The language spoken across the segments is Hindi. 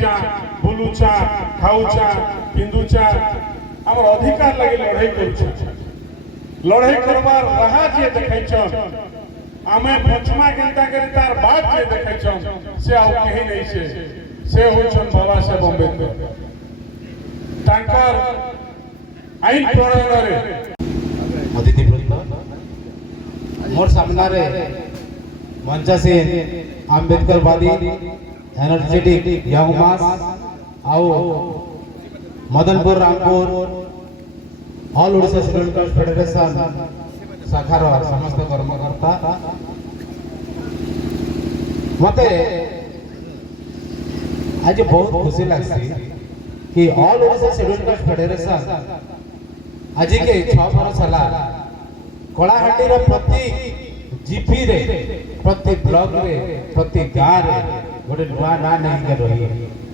खाइचा बुलुचा खाऊचा पिंदुचा आम अधिकार लगे लड़ाई करुचा लड़ाई करवार राह जे देखाइछन आमे पछमा केनता करी तार बात जे देखाइछन से आउ कहीं नहीं से होछन बाबा साहेब अम्बेडकर तांकर आईन प्रणयन रे अतिथि वृंद मोर सामने मंचासीन आंबेडकरवादी एनर्जेटिक यंग मास आउ Madanpur Rampur all Odisha student federation शाखार समस्त कर्मकर्ता मते आज बहुत खुशी लगसी कि ऑल ओडिशा स्टूडेंट फेडरेशन आज के 6 वर्ष हला कलाहांडी प्रति जीपी रे प्रति ब्लॉक रे प्रति गाँव रे गोटे नुआ ना नहीं कर रही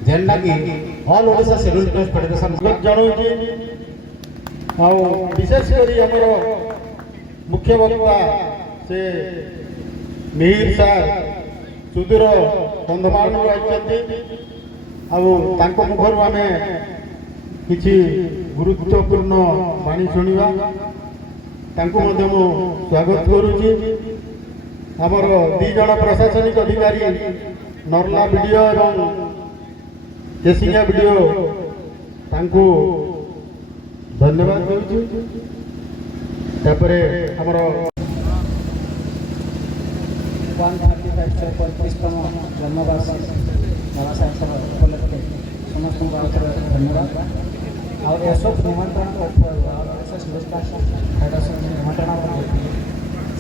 जेनला कि all Odisha schedule caste federation जनाऊँ आउ विशेष करी हमर मुख्य वक्ता से मिहिर सार सुदूर कंधमाल आउ मुखर आम किसी गुरुत्वपूर्ण बाणी शुणा स्वागत करुच्ची आमर दी जन प्रशासनिक अधिकारी नर्ला वीडियो और केसिंगा वीडियो तांको धन्यवाद देउछु तापरे हमर 135तम जन्मवार्षिकी बाबा साहेब उपलक्षे समस्त धन्यवाद और अशोक निमंत्रण निमंत्रण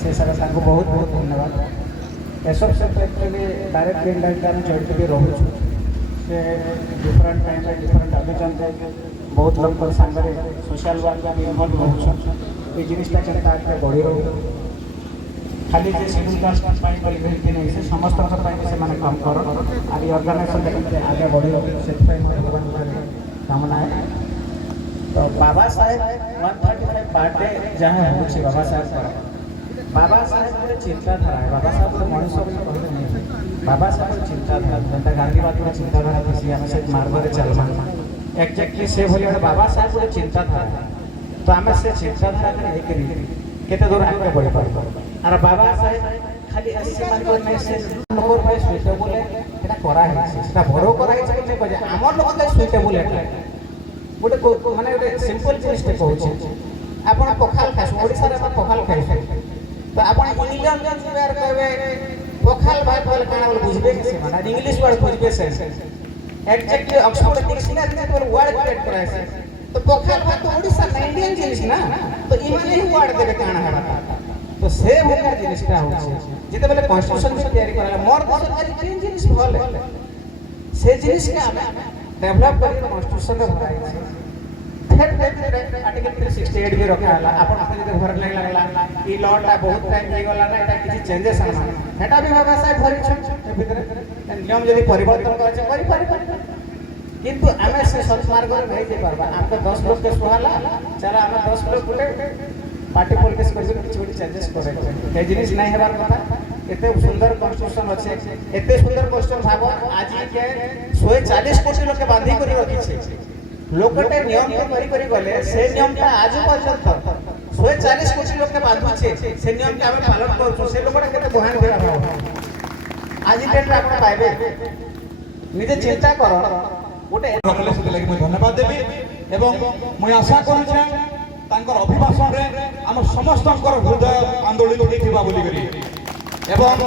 से सर बहुत बहुत धन्यवाद Ashok sir actually direct indirect आम जड़ित भी रोचु से डिफरेंट टाइम डिफरेंट आलोचन बहुत लोग सागर सोशल वर्क भी इनवल्व रोचन ये जिनटा के बढ़ी रही खाली जे शेड्यूल कास्ट नहीं से समस्त से काम कर अर्गानाइजेशन देखते आगे बढ़ी रही से भगवान कामना है तो बाबा साहेब 135 बर्थडे जहाँ होची बाबा साहेब बाबा साहेब गोटे चिंताधारा है बाबा साहेब गोटे मनुष्य कहते नहीं बाबा साहेब गोटे चिंताधारा जेनता गांधीवाद गोटे चिंताधारा थी आम से मार्ग चलमा एक्जाक्टली से भली गोटे बाबा साहेब गोटे चिंताधारा तो आम से चिंताधारा लेकिन केते दूर आगे बढ़ी पार और बाबा साहेब खाली एससी मान नहीं से लोक भाई सुइटेबल एटा करा है सेटा बड़ो करा है कि कहे हमर लोक भाई सुइटेबल एटा गोटे माने गोटे सिंपल जिनिसटे कहूँ आपड़ पखाल खास ओडिशा रे पखाल खाइसे तो आपड़ इंग्लिश वेयर कहबे पखाल भात बोले काना बोले बुझबे कि से माने इंग्लिश वर्ड बुझबे से एक्जेक्टली ऑक्सफोर्ड डिक्शनरी में वर्ड क्रिएट कराय से तो पखाल भात तो ओडिशा ना इंडियन जिनिस ना तो ई माने ही वर्ड देबे काना हड़ा तो से भलिया जिनिसटा होछि जेते बेले कॉन्स्टिट्यूशन में तैयारी कराला मोर देश खाली तीन जिनिस भल से जिनिस के आमे डेवलप करी कॉन्स्टिट्यूशन रे भराई फिर आर्टिकल 368 भी रखा हला अपन आपन जे भर लागला ई लॉटा बहुत टाइम हो गला ना एटा किछि चेंजेस आना हेटा भी बाबा साहेब भरि छ भीतर नियम जदी परिवर्तन करे करि पारि किंतु आमे से संस्मार्ग रे नहीं जे परबा हमके 10 लोग के सुहाला चला हम 10 लोग गुटे पार्टी पॉलिटिक्स कर किछि गुटे चेंजेस करे ए जिनिस नहीं हेबार कथा एते सुंदर कॉन्स्टिट्यूशन अछि एते सुंदर कॉन्स्टिट्यूशन भाबो आज के 140 कोटी लोग के बांधी करी रखी छै लोकटे नियम करी करी गले से नियमटा आज पर्यंत 140 कोटी लोग के बांधु छे से नियम के हम पालन करछु से लोकटा केते बहान भेला भाव आज डेट रे आपण पाइबे निजे चिंता करो गोटे रखले से लागि मैं धन्यवाद देबी एवं मैं आशा करू छै तांकर अभिभाषण रे हम समस्तकर हृदय आंदोलित होइथिबा बोली करी एवं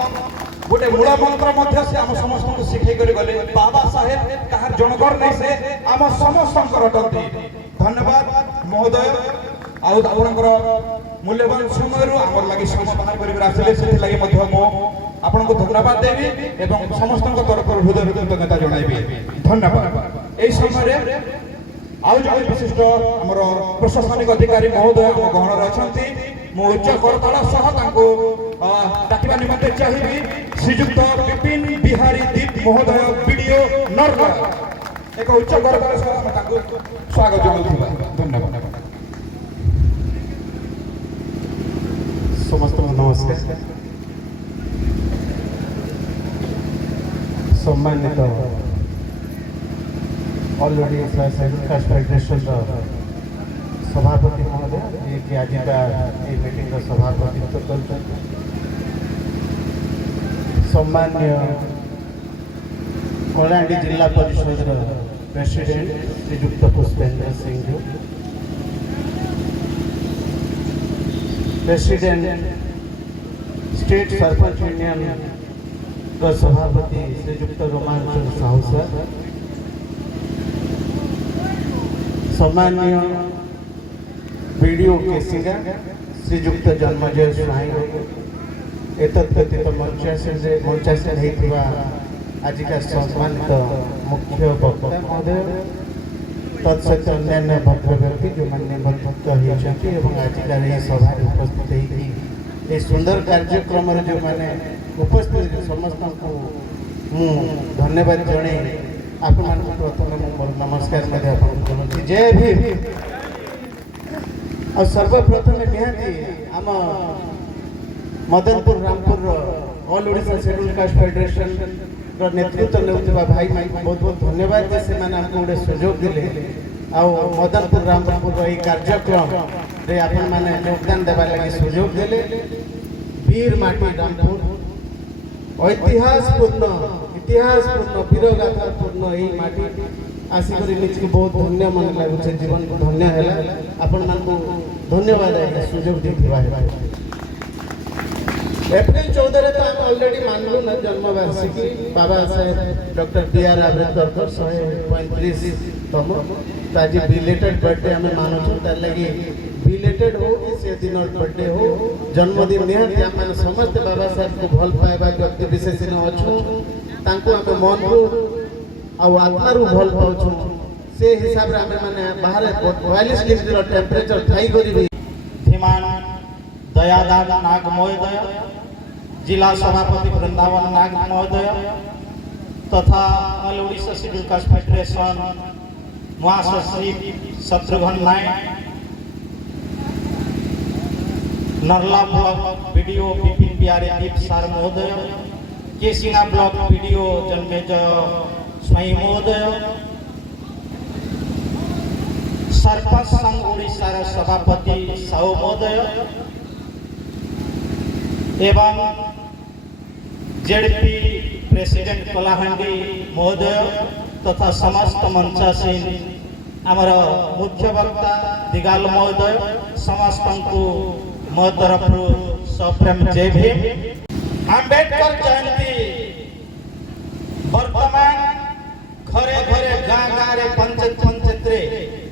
गोटे मूल मंत्र मध्य से आम समस्त को शिखै करी गले बाबा साहेब कहार जनकर नहीं से आम समस्त अटंती धन्यवाद महोदय आउ आपनकर मूल्यवान समय आमर लगी समय बाहर करी आसले से लगी मध्य मो आपन को धन्यवाद देबी एवं समस्त तरफ हृदय कृतज्ञता जणाइबी धन्यवाद एई समय रे आउ जो विशिष्ट आमर प्रशासनिक अधिकारी महोदय आम गहन रचंती मो उच्च करताल सह तांको डाकिबा निमंते चाहिबी श्रीयुक्त विपिन बिहारी दीप महोदय वीडियो नर्ला एक उच्च करताल सह हम तांको स्वागत जणाउथिबा धन्यवाद समस्त नमस्कार सम्मानित all Odisha schedule caste federation सभापति महोदय जी आज मीटिंग सभापतित्व कर सम्मान्य कलाहांडी जिला परिषद प्रेसिडेंट श्रीजुक्त Pushpendra Singh ji, president state sarpanch union का सभापति श्रीजुक्त रोमांचन साहू सर, सम्मान्य वीडियो केसिंगा श्रीजुक्त जन्मजय स्वाई, एतद्व्यतीत मंचासन होता आज का सम्मानित मुख्य वक्ता महोदय तत्सत अन्य भद्र व्यक्ति जो मैंने निमंत्रित होती आजिकार ये सभा उपस्थित होती सुंदर कार्यक्रम जो मैंने उपस्थित समस्त को धन्यवाद जन आप प्रथम मोर नमस्कार जनाऊँ जय भीम। और सर्वप्रथम निहाती आम Madanpur Rampur all Odisha schedule caste federation नेतृत्व नेउथिबा भाई बहुत बहुत धन्यवाद से आमको गोटे सुजोग दिले आउ मदनपुर रामपुर यही कार्यक्रम रे आपण माने योगदान देवा लगी सुजोग दिले। वीर माटी रामपुर इतिहासपूर्ण वीरगाथापूर्ण यही माटी आसिक निजक बहुत धन्य मन लगुचे जीवन को धन्य है आपण मानकु धन्यवाद सुजोग देथिबा। एप्रिल 14 तो आम ऑलरेडी मानलु ना जन्मवार्षिकी बाबा साहेब डॉक्टर बी.आर. आंबेडकर 135तम तो आज बिलेटेड बर्थडे आम मानुछु तार लगी बिलेटेड हो कि से दिन बर्थडे हो जन्मदिन निहाती आम समस्त बाबा साहेब को भल पाइबा व्यक्ति विशेष दिन अच्छु तांको आम मन रू आ आत्मा रू भल पाउछु से हिसाब रे आम माने बाहर 42 degree temperature Thai curry Dhiman दयादान नाग महोदय, जिला सभापति वृंदावन नाग महोदय तथा all Odisha schedule caste federation महासचिव शत्रुघ्न नायक, नरला ब्लॉक वीडियो विपिन बिहारी दीप सार महोदय, केसिंगा ब्लॉक वीडियो जन्मेजय स्वाई महोदय, सरपंच संघ ओडिशा सभापति साहू महोदय एवं जेडपी प्रेसिडेंट कलाहांडी महोदय तथा समस्त मंचासीन आमर मुख्य वक्ता दिगाल महोदय समस्त को मो तरफ सप्रेम जय भीम। आंबेडकर जयंती वर्तमान घरे घरे गाँ गाँ रे पंचायत रे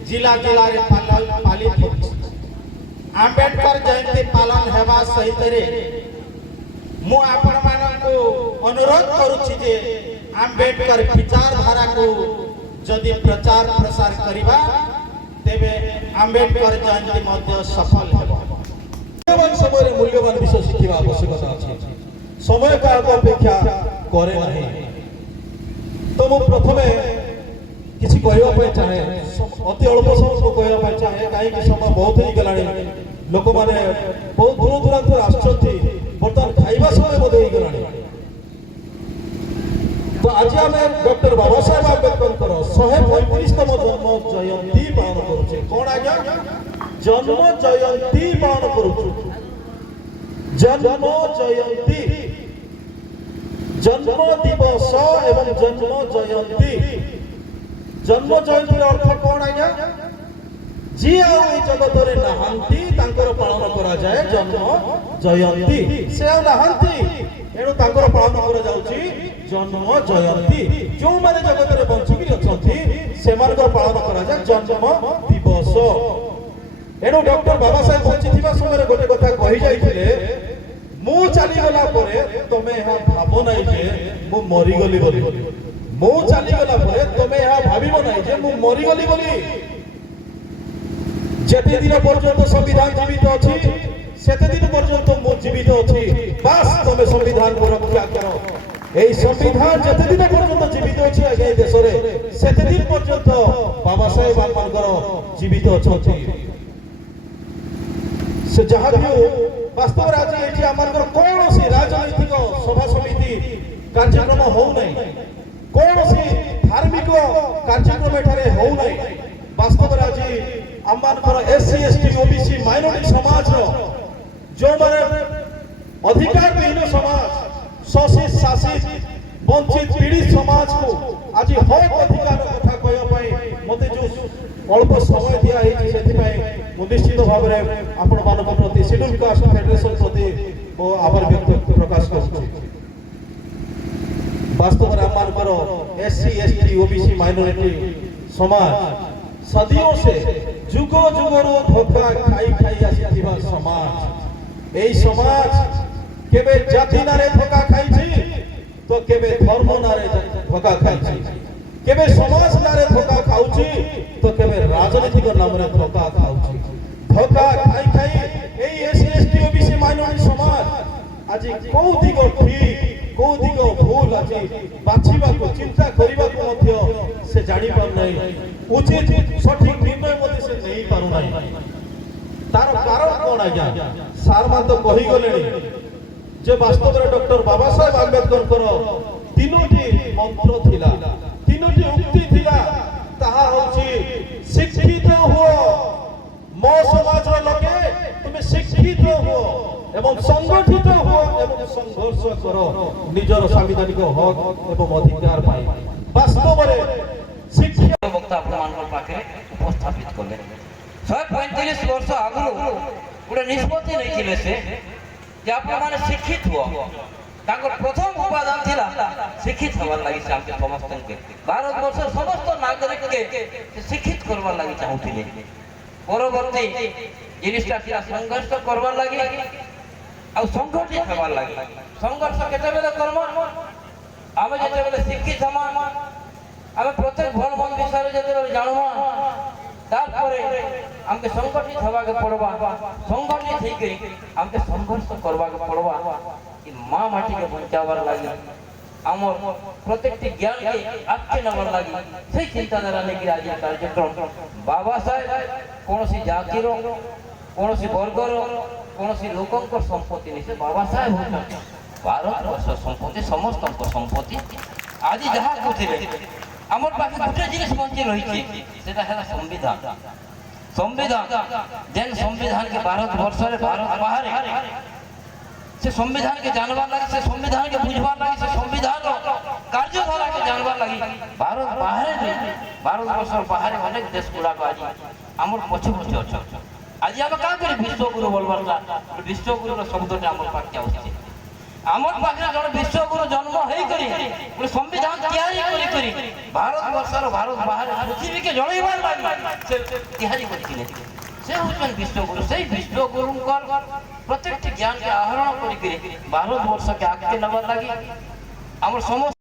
जिला जिला रे पालित होछि। आंबेडकर जयंती पालन हेबा सहित रे मु आपण मानकु अनुरोध करूछि जे आंबेडकर विचारधारा को जदि प्रचार प्रसार करिबा तेबे आंबेडकर जयंती मध्य सफल हेबो। मूल्यवान समय मूल्यवान विषय शिखिबा आवश्यकता अछि। समय का अपेक्षा करे नहीं तो मु प्रथमे किसी कहवा पाए चाहे अति अल्प समय को कहवा पाए चाहे कहीं समय बहुत ही गलानी लोक माने बहुत दूर दूरांत आछथि बर्तमान खाइबा समय मध्य ही गलानी। तो आज आम डॉक्टर बाबा साहेब आंबेडकर 135तम जन्म जयंती पालन करुचे। कौन आज्ञा जन्म जयंती पालन करुछु। जन्म जयंती जन्म दिवस एवं जन्म जयंती। जन्म जयंती अर्थ कौन आज्ञा जी आई जगत रे नहांती तांकर पालन करा जाए जन्म जयंती से नहांती एणु तांकर पालन करा जाउची जन्म जयंती। जो माने जगत रे बंचिकी अछंती सेमानकर पालन करा जाए जन्म दिवस। एणु डॉक्टर बाबा साहेब बंचिथिबा समय गोटे कथा कहि जाइथिले मु चली गला परे तमे हा भाबो नै जे मु मरि गली बोली। मु चली गला परे तमे हा भाबिबो नै जे मु मरि गली बोली। जेते दिन पर्यंत संविधान जीवित अछि सेते दिन पर्यंत मु जीवित अछि। बस तमे संविधान को रक्षा करो। एई संविधान जेते दिन पर्यंत जीवित अछि आगे देश रे सेते दिन पर्यंत बाबा साहेब आंबेडकर जीवित अछि। से जहाँ भी हो वास्तव राज्य एठी आमर कौन सी राजनैतिक सभा समिति कार्यक्रम हो नहीं कौन सी धार्मिक କାର୍ଯ୍ୟକ୍ରମ ଏଠାରେ ହେଉନାହିଁ। ବାସ୍ତବରେ ଆଜି ଆମମାନଙ୍କର SC ST OBC ମାଇନରିଟି ସମାଜର ଯେଉଁମାନେ ଅଧିକାର ବିହୀନ ସମାଜ, ଶୋଷିତ ଶାସିତ ବଞ୍ଚିତ ପୀଡ଼ିତ ସମାଜକୁ ଆଜି ହକ୍ ଅଧିକାର କଥା କହିବା ପାଇଁ ମୋତେ ଯେଉଁ ଅଳ୍ପ ସମୟ ଦିଆହେଇଛି ସେଥିପାଇଁ ମୁଁ ନିଶ୍ଚିତ ଭାବରେ ଆପଣମାନଙ୍କ ପ୍ରତି ସିଡ୍ୟୁଲ୍ କାଷ୍ଟ ଫେଡେରେସନ୍ ପ୍ରତି ମୋ ଆଭାର ପ୍ରକାଶ କରୁଛି। ବାସ୍ତବରେ ଆମମାନଙ୍କର SC ST OBC ମାଇନରିଟି ସମାଜ ସଦିयों से ଯୁଗ ଯୁଗରୁ ଧୋକା ଖାଇ ଖାଇ ଆସିଥିବା ସମାଜ। এই সমাজ কেবে জাতি নারে ধোকা খাইছি তো কেবে ধর্ম নারে ধোকা খাইছি, কেবে সমাজ নারে ধোকা খাউছি তো কেবে রাজনৈতিক নামে ধোকা খাউছি। ধোকা খাই খাই এই SC ST OBC মাইনরিটি সমাজ আজি কোউ দিগ ঠিক কোউ দিগ ভুল আজি বাছিବାକୁ চিন্তা କରିବାକୁ ମଧ୍ୟ ସେ ଜାଣି ପାରୁନାହିଁ, ଉଚିତ ସଠିକ ନିର୍ଣ୍ଣୟ ମଧ୍ୟ ସେ ନେଇ ପାରୁନାହିଁ। ତାର କାରଣ କ'ଣ ଆଜ୍ଞା? ସାର୍ ମାନେ ତ କହିଗଲେଣି ଯେ ବାସ୍ତବରେ ଡକ୍ଟର ବାବା ସାହେବ ଆମ୍ବେଦକରଙ୍କର ତିନୋଟି ମନ୍ତ୍ର ଥିଲା, ତିନୋଟି ଉକ୍ତି ଥିଲା। ତାହା ହେଉଛି ଶିକ୍ଷିତ ହୁଅ, ମୋ ସମାଜର ଲୋକେ ତୁମେ ଶିକ୍ଷିତ ହୁଅ ଏବଂ ସଂଗଠିତ ହୁଅ ଏବଂ ସଂଘର୍ଷ କର ନିଜର ସାମ୍ବିଧାନିକ ହକ୍ ଏବଂ ଅଧିକାର ପାଇଁ। ବାସ୍ତବରେ ଶିକ୍ଷା ବକ୍ତା ଆପଣମାନଙ୍କ ପାଖରେ ଉପସ୍ଥାପିତ କଲେ। 135 ବର୍ଷ ଆଗରୁ ଗୋଟେ ନିଷ୍ପତ୍ତି ନେଇଥିଲେ ସେ ଯେ ଆପଣମାନେ ଶିକ୍ଷିତ ହୁଅ। ତାଙ୍କର ପ୍ରଥମ ଉପାଦାନ ଥିଲା ଶିକ୍ଷିତ ହେବାର ଲାଗି ସେ ଆମେ ସମସ୍ତଙ୍କୁ ଭାରତବର୍ଷର ସମସ୍ତ ନାଗରିକକେ ଶିକ୍ଷିତ କରବାର ଲାଗି ଚାହୁଁଥିଲେ। ପରବର୍ତ୍ତୀ ଜିନିଷଟା ଥିଲା ସଂଘର୍ଷ କରବାର ଲାଗି ଆଉ ସଂଗଠିତ ହେବାର ଲାଗି। ସଂଘର୍ଷ କେତେବେଳେ କର୍ମ? ଆମେ ଯେତେବେଳେ ଶିକ୍ଷିତ ହେମା, ଆମେ ପ୍ରତ୍ୟେକ ଭଲ ମନ୍ଦ ବିଷୟରେ ଯେତେବେଳେ ଜାଣୁମା, ତାପରେ ଆମକେ ସଂଗଠିତ ହେବାକେ ପଡ଼ବା। ସଂଗଠିତ ହେଇକରି ଆମକେ ସଂଘର୍ଷ କରବାକେ ପଡ଼ବା ଏ ମା ମାଟିକେ ବଞ୍ଚାବାର ଲାଗି, আমার প্রত্যেকটি জ্ঞানকে আটকে নেবার লাগি সেই চিন্তাধারা নেই আজ কার্যক্রম। বাবা সাহেব কৌশি জাতির কৌশি বর্গর কৌশি লোকঙ্কর সম্পত্তি নেই, সে বাবা সাহেব হচ্ছেন ভারতবর্ষ সম্পত্তি, সমস্ত সম্পত্তি। আজ যাহা বুঝিলে আমার পাখে গোটে জিনিস বঞ্চি রয়েছে, সেটা হল সংবিধান। সংবিধান যেন সংবিধানকে ভারতবর্ষের ভারত বাহারে से संविधान के जानवर लगी, से संविधान के बुझवार लगी, से संविधान कार्यधारा के जानवर लगी भारत बाहर भारत वर्ष बाहर अनेक देश गुड़ाक आज आम पछे पछे अच्छे। आज आम क्या करी विश्वगुरु बोलबार विश्वगुरु शब्दटा आम पाखे आसছে। आमर पाखे जन विश्वगुरु जन्म हो गोटे संविधान तैयारी करी भारत वर्ष भारत बाहर पृथ्वी के जड़ाइबार से तैयारी करथिले। से हूँ विश्वगुरु, से विश्वगुरु प्रत्येक ज्ञान के आहरण कर भारत वर्ष के आगे नबार लगी आम समस्त